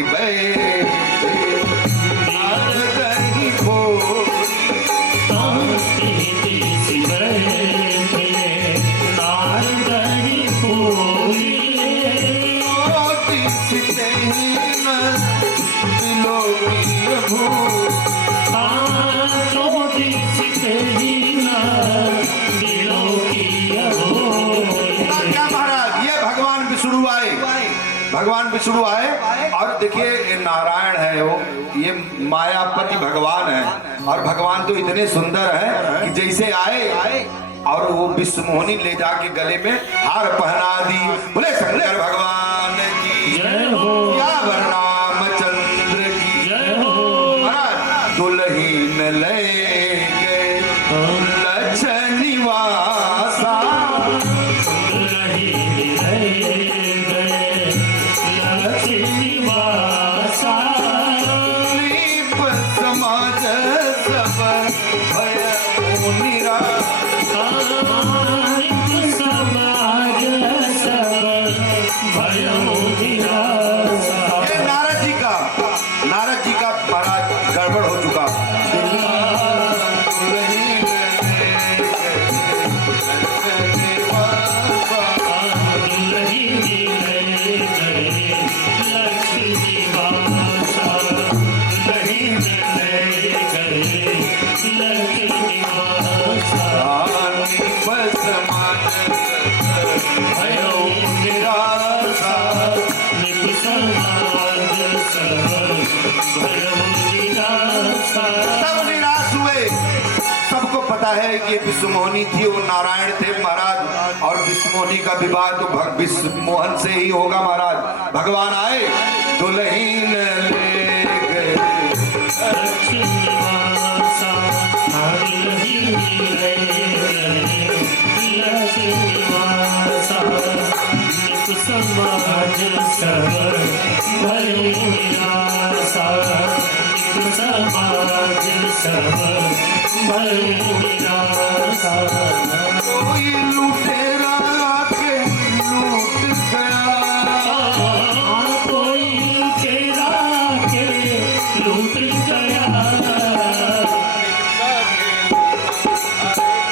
भगवान विष्णु आए और देखिए नारायण है वो, ये मायापति भगवान है। और भगवान तो इतने सुंदर है कि जैसे आए और वो विष्णुमोहनी ले जाके गले में हार पहना दी। बोले शंकर भगवान की जय हो, या रामचंद्र की जय हो। महाराज दुल्हीन ले गए लक्ष्मण निवासा, समाज सब भय नारद जी का महाराज गड़बड़ हो चुका। सब निराश हुए। सबको पता है कि विष्णुमोहनी थी, वो नारायण थे महाराज, और विष्णुमोहनी का विवाह तो विष्णुमोहन से ही होगा महाराज। भगवान आए, दुल्हीन ले गए समाज सब भय निराशा, समाज सब भय निराशा। कोई लुटेरा के लूट गया, कोई लुटेरा के लूट गया,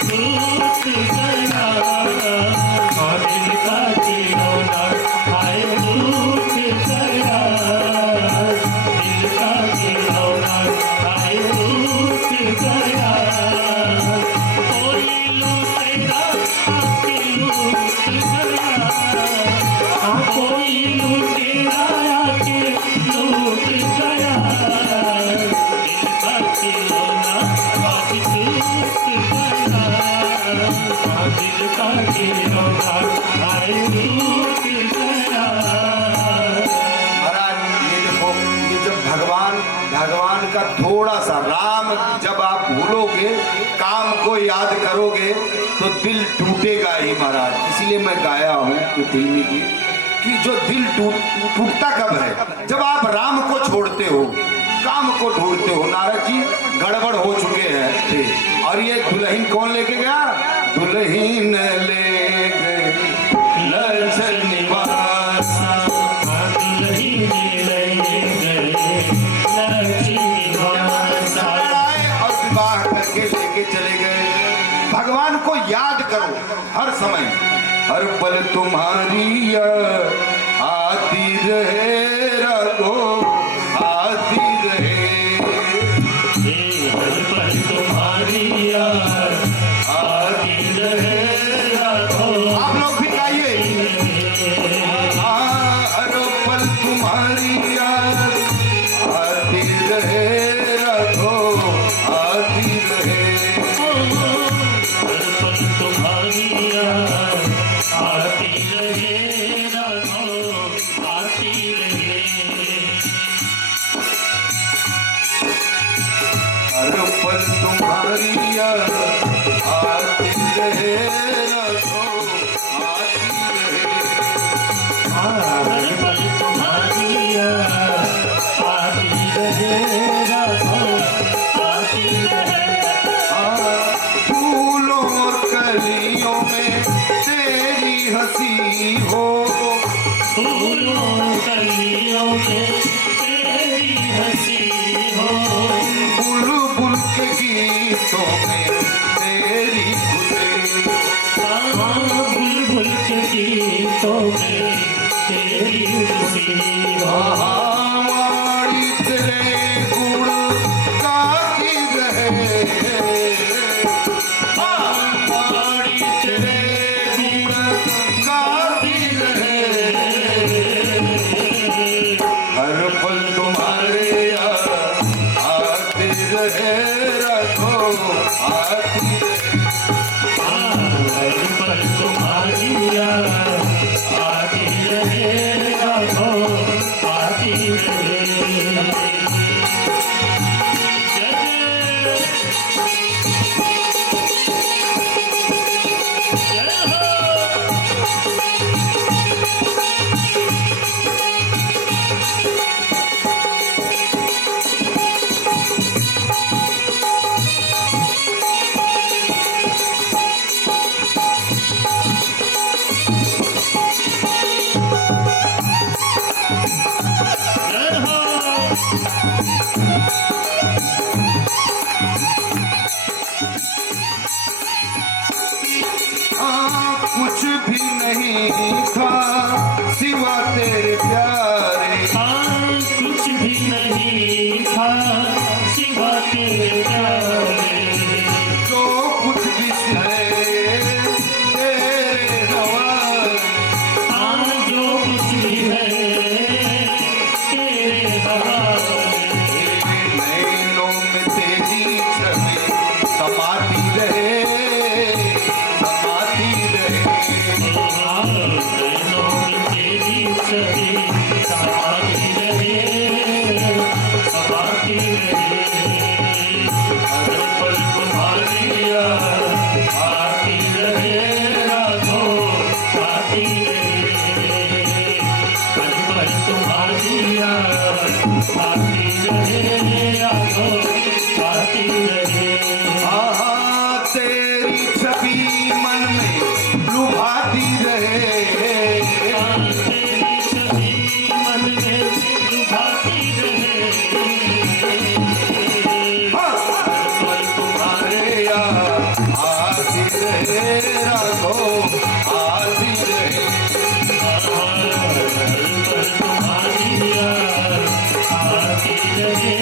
लूट गया। दिल का खिलौना हाय लूट गया, दिल का खिलौना हाय लूट गया। कोई लुटेरा आके लूट गया, कोई लुटेरा आके लूट गया। दिल का खिलौना आज टूट गया, दिल का खिलौना हाय लूट गया। महाराज ये देखो, ये जब भगवान का थोड़ा सा राम जब आप भूलोगे, काम को याद करोगे तो दिल टूटेगा ही महाराज। इसीलिए मैं गाया हूँ तो फिल्मी की कि जो दिल टूटता कब है, जब आप राम को छोड़ते हो, काम को ढूंढते हो। नारद जी गड़बड़ हो चुके हैं थे, और ये दुल्हीन कौन लेके गया? दुल्हीन ले गए लक्ष्मण निवासा, दुल्हीन ले गए लक्ष्मण निवासा। और विवाह करके लेके चले गए। भगवान को याद करो हर समय, हर पल तुम्हारी आती रहे रघो, आती रहे हर पल तुम्हारी आती रहे रघो। आप लोग भी गाइए, हर पल तुम्हारी आती रहे रघो, आती रहे। हर पल तुम्हारी आती रहे रघो, आती रहे। हर पल तुम्हारी आती रहे रखो आती रहे। हर पल तुम्हारी याद आती रहे रातों आती रहे। फूलों और कलियों में तेरी हंसी हो, फूलों कलियों में तेरी हंसी हो, बुलबुल के गीतों में तेरी खुशी। बुलबुल के गीतों में तेरी खुशी हो। वाणी तेरे गुण गाती रहे, वाणी तेरे गुण गाती रहे। हर पल तुम्हारे याद आते रहे रखो आती रहे। हर पल तुम्हारी याद आती रहे रातों आती रहे। जय हो। जय हो। कुछ भी नहीं था सिवा तेरे प्यारे, कुछ भी नहीं था सिवा तेरे प्यारे। जो कुछ भी है तेरे हवाले। जो कुछ भी है तेरे हवाले। नैनों में तेरी छवि समाती रहे समाती रहे। नैनों में तेरी छवि समाती रहे समाती रहे। हर पल तुम्हारी याद आती रहे रातों आती रहे। हर पल तुम्हारी याद आती रहे रातों आती रहे। तेरी छवि मन में लुभाती रहे, तेरी छवि मन में लुभाती रहे। पल तुम्हारे याद आती रहे रखो आती रहे। पर तुम्हारी याद आती रहे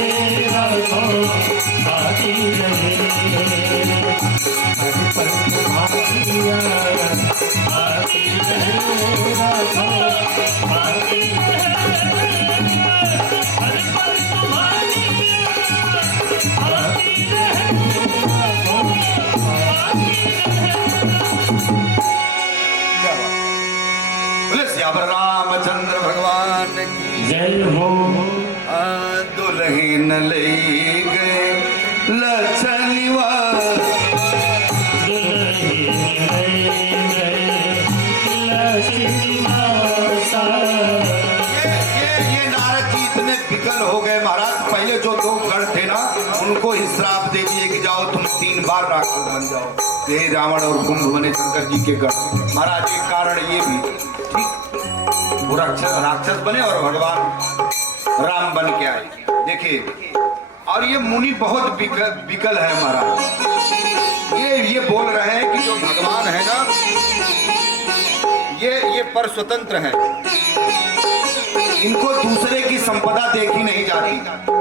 रातों आती रहे। हर पल तुम्हारी याद आती रहे रातों आती रहे। हर पल तुम्हारी याद आती रहे रातों आती रहे। बोले श्यावर रामचंद्र भगवान की जय हो। दुल्हन ले गए लछनिवास। ये नारद जी इतने विकल हो गए महाराज। पहले जो दो गण थे ना उनको ही श्राप दे दिए कि जाओ तुम 3 बार राक्षस बन जाओ। ये रावण और कुंभ बने शंकर जी के गण। महाराज एक कारण ये भी ठीक, वो राक्षस बने और भगवान राम बन के आए। देखिए, और ये मुनि बहुत विकल है महाराज। ये बोल रहे हैं कि जो भगवान है ना ये पर स्वतंत्र है, इनको दूसरे की संपदा देखी नहीं जाती।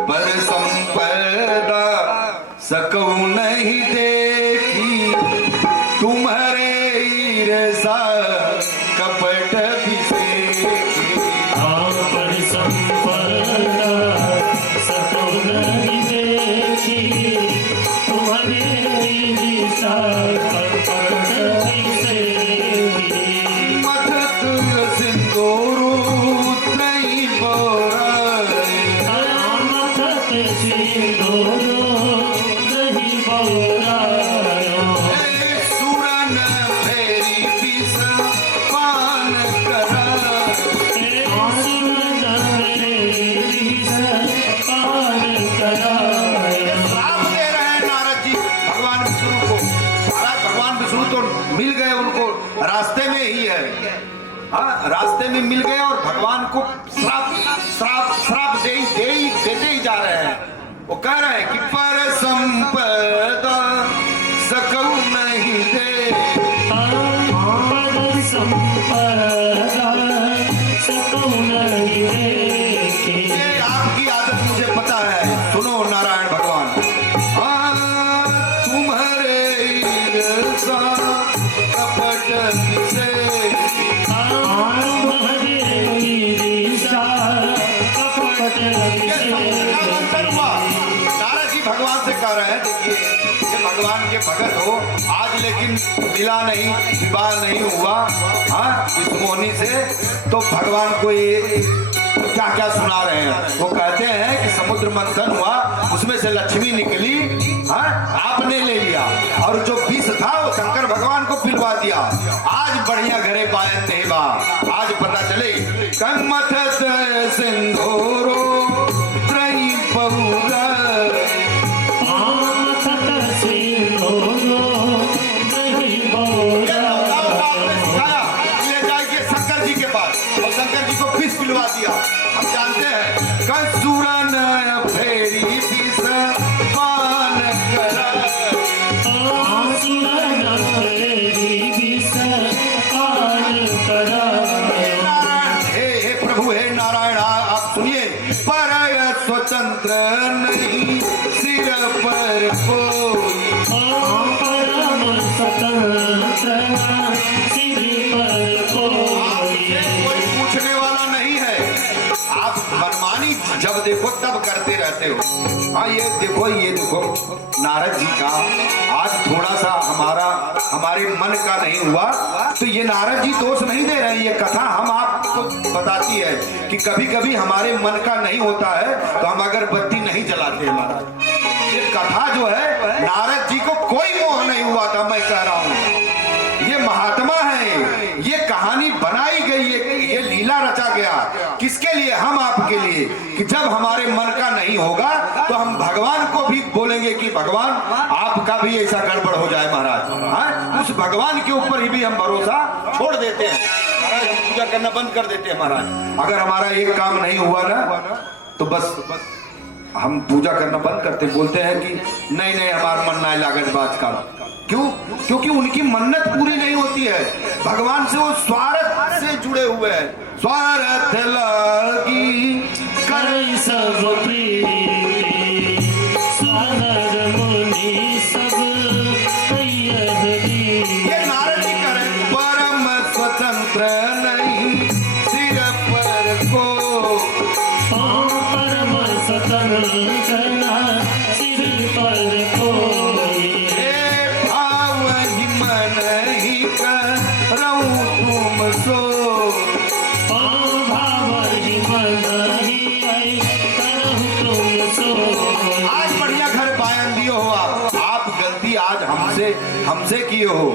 पर संपदा सकूं नहीं देखी तुम्हारे ईर्षा कपट भी देखी। पर संपदा सकूं नहीं देखी तुम्हारे ईर्षा कपट भी देखी। मथत सिंदूर नहीं बोराए, मथत सिंदूर नहीं बोरायो। सुर आदमी मिल गए और भगवान को श्राप श्राप श्राप देते ही जा रहे हैं। वो कह रहे हैं कि पर संपदा सकऊ नहीं दे, पर संपदा सकऊ नहीं दे। ये आपकी आदत मुझे पता है। सुनो नारायण भगवान, तुम्हारे ईर्षा कपट से, नारद जी भगवान से कह रहे हैं देखिए कि भगवान के भगत हो, आज लेकिन मिला नहीं, विवाह नहीं हुआ हाँ इस मोहनी से, तो भगवान को ये क्या क्या सुना रहे हैं। वो कहते हैं कि समुद्र मंथन हुआ, उसमें से लक्ष्मी निकली हाँ आपने ले लिया, और जो विष था वो शंकर भगवान को पिलवा दिया। आज बढ़िया घरे पायन देवा, आज पता चले कमथत सिंधोरो त्रयी पौरा, शंकर जी के पास, और शंकर जी को विष पिलवा दिया। हम जानते हैं कसूरन फेरी विष पान करा, हे प्रभु हे नारायण आप सुनिए, पर स्वतंत्र नहीं सिर पर कोई, कोई पूछने वाला नहीं है। आप मनमानी जब देखो तब करते रहते हो। हाँ ये देखो नारद जी का आज थोड़ा सा हमारे मन का नहीं हुआ, तो ये नारद जी दोष नहीं दे रहे हैं। ये कथा हम आपको बताती है कि कभी कभी हमारे मन का नहीं होता है तो हम अगरबत्ती नहीं जलाते महाराज। ये कथा जो है नारद जी को कोई मोह नहीं हुआ था, मैं कह रहा हूँ ये महात्मा है, ये कहानी बनाई गई, ये लीला रचा गया किसके लिए, हम आपके लिए, कि जब हमारे मन का नहीं होगा तो हम भगवान को भी बोलेंगे कि भगवान आपका भी ऐसा गड़बड़ हो जाए महाराज। हाँ उस भगवान के ऊपर ही भी हम भरोसा छोड़ देते हैं महाराज, हम पूजा करना बंद कर देते हैं महाराज। अगर हमारा एक काम नहीं हुआ ना तो बस हम पूजा करना बंद करते, बोलते हैं कि नहीं हमारा मन ना लागत बात का। क्यों? क्योंकि उनकी मन्नत पूरी नहीं होती है, भगवान से वो स्वार्थ से जुड़े हुए हैं। स्वार्थ लगी कर सब प्रीति, स्वानर मुनि सब तैयरी। ये नारद जी कह रहे हैं परम स्वतंत्र नहीं सिर पर को, परम स्वतंत्र सिर पर कोई, भाव ही मन ही करऊं तुम सो, भाव ही मन ही करऊं तुम सो। आज बढ़िया घर पायन दियो हो आप गलती आज हमसे किए हो,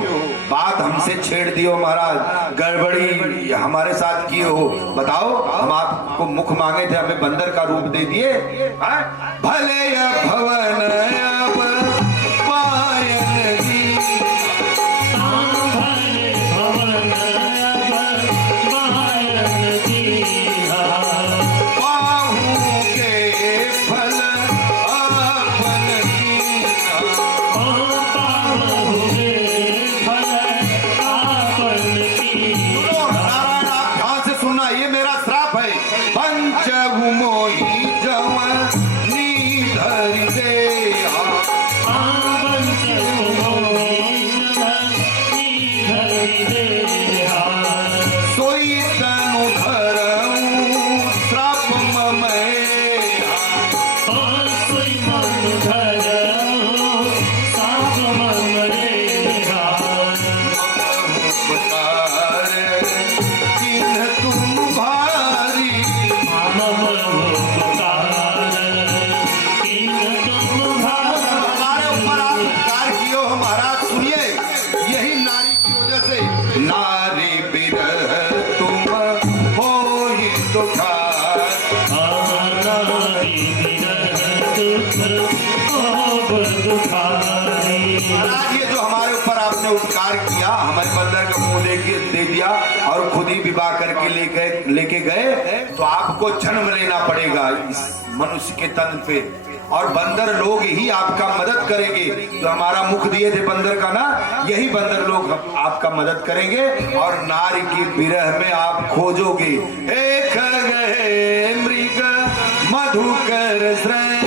बात हमसे छेड़ दियो महाराज, गड़बड़ी हमारे साथ किए हो। बताओ हम आपको मुख मांगे थे, हमें बंदर का रूप दे दिए। भले भवन अब पायन दी, भले भवन अब पायन दीहा, पाहू के फल अपन कीना, पाहुगे फल आपन कीना। नारायण आप ध्यान से सुनना, ये मेरा श्राप है। पंचभु मोही जवनी धरि देहा, सोई तनु धरऊं श्राप ममैया, उपकार किन्ह तुम भारी, हमारे ऊपर आप उपकार किए हो महाराज। सुनिए यही नारी की वजह से, नारी बिरह तुम हो ही दुखार, महाराज ये जो हमारे ऊपर आप आपने उपकार किया, हमारे बंदर का मुंह दे दिया और खुद ही विवाह करके लेके गए, तो आपको जन्म लेना पड़ेगा इस मनुष्य के तन पे, और बंदर लोग ही आपका मदद करेंगे। जो हमारा मुख दिए थे बंदर का ना, यही बंदर लोग आपका मदद करेंगे और नारी की विरह में आप खोजोगे। एक गए मृग मधुकर श्रेय,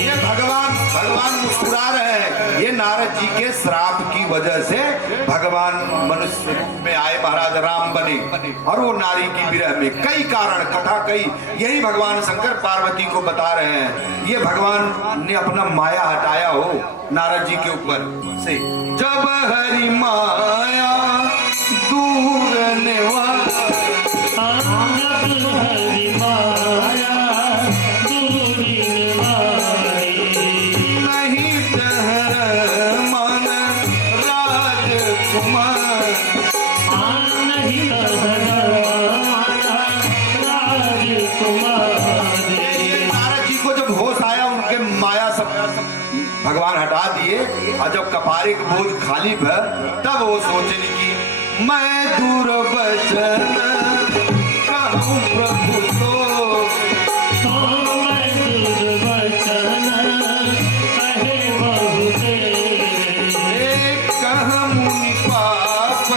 ये भगवान मुस्कुरा रहे हैं। ये नारद जी के श्राप की वजह से भगवान मनुष्य में आए, महाराज राम बने, और वो नारी की विरह में कई कारण कथा कई, यही भगवान शंकर पार्वती को बता रहे हैं। ये भगवान ने अपना माया हटाया हो नारद जी के ऊपर से। जब हरि माया दूर निवास, नहीं ठहर मन राजकुमार, ये नारद जी को जब होश आया, उनके माया सब भगवान हटा दिए, और जब कपारे के बोझ खाली भर, तब वो सोचने की मैं दूर बचन कहूँ प्रभु तो, कह मुनि पाप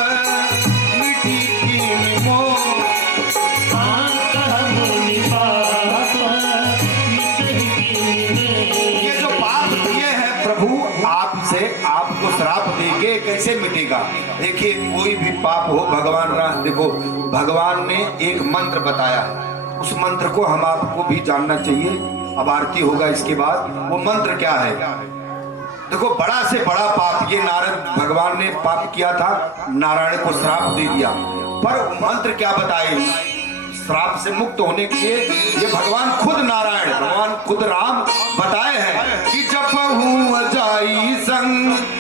मिटी की मोह, ये जो पाप किए हैं प्रभु आपसे, आपको श्राप देके कैसे मिटेगा। देखिए कोई भी पाप हो, भगवान देखो भगवान ने एक मंत्र बताया, उस मंत्र को हम आपको भी जानना चाहिए। अब आरती होगा इसके बाद, वो मंत्र क्या है। देखो बड़ा से बड़ा पाप ये नारद भगवान ने पाप किया था, नारायण को श्राप दे दिया, पर मंत्र क्या बताए श्राप से मुक्त होने के लिए। ये भगवान खुद नारायण, भगवान खुद राम बताए हैं कि जब हूँ जाई संग